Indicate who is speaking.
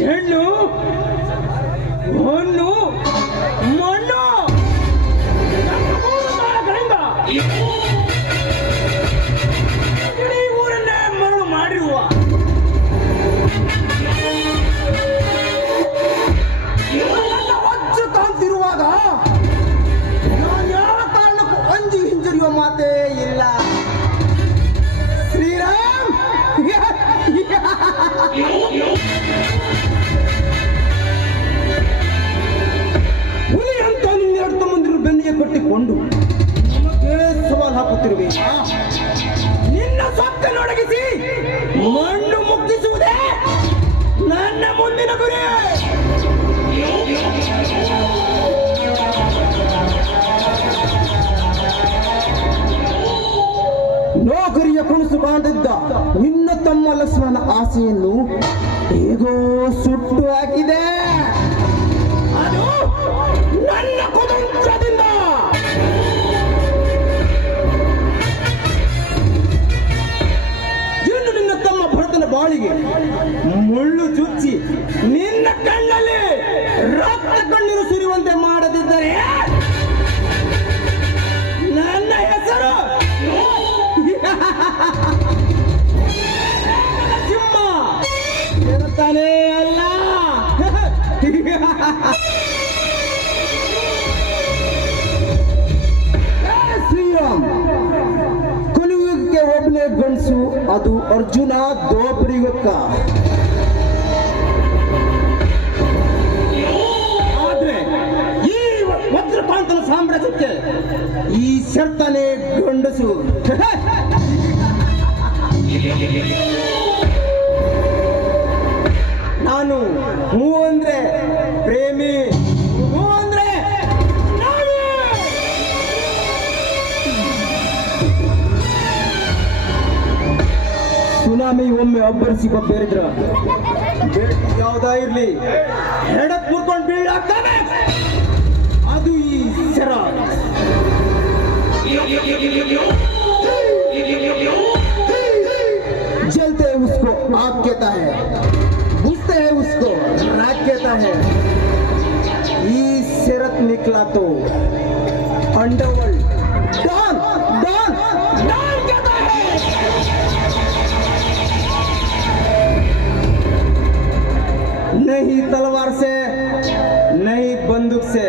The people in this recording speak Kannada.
Speaker 1: Hello? ಮಾತೇ ಇಲ್ಲ. ಶ್ರೀರಾಮ್! ಹುಲಿ ಅಂತ ನಿನ್ನೆರಡು ತಮ್ಮಂದಿರು ಬೆನ್ನಿಗೆ ಕಟ್ಟಿಕೊಂಡು ನಮಗೆ ಸವಾಲು ಹಾಕುತ್ತಿರುವೆ. ನಿನ್ನ ಸೊಕ್ಕನೊಡಗಿಸಿ ಮಣ್ಣು ಮುಕ್ತಿಸುವುದೇ ನನ್ನ ಮುಂದಿನ ಗುರಿ. ನೌಕರಿಯ ಕುಣಿಸು ಕಾಣದಿದ್ದ ನಿನ್ನ ತಮ್ಮ ಲಕ್ಷ್ಮಣ ಆಸೆಯನ್ನು ಹೇಗೋ ಸುಟ್ಟು ಹಾಕಿದೆ. ಸಿಂಹ ಇರುತ್ತಾನೆ ಅಲ್ಲ. ಶ್ರೀರಾಮ್ ಕಲಿಯುಗಕ್ಕೆ ಒಬ್ಬನೇ ಗಂಡಸು, ಅದು ಅರ್ಜುನ ದ್ರೌಪದಿಗೊಕ್ಕ ಆದ್ರೆ ಈ ವಜ್ರಪಾಂತನ ಸಾಮ್ರಾಜ್ಯಕ್ಕೆ ಈ ಶರ್ತನೆ ಗಂಡಸು. ನಾನು ಹೂ ಅಂದ್ರೆ ಪ್ರೇಮಿ. ಹೂ ಅಂದ್ರೆ. ಸುನಾಮಿ ಒಮ್ಮೆ ಅಬ್ಬರಿಸಿ ಬಬ್ಬೇರಿದ್ರ ಬೇಟಿ ಯಾವ್ದಾ ಇರ್ಲಿ? ಎಡಕ್ ಕೂತ್ಕೊಂಡು ಬೀಳಾಗ್ತಾನೆ ಅದು ಈ ಶರ आग कहता है। बुझते है उसको राग कहता है सिरत निकला तो अंडरवर्ल्ड। नहीं तलवार से, नहीं बंदूक से।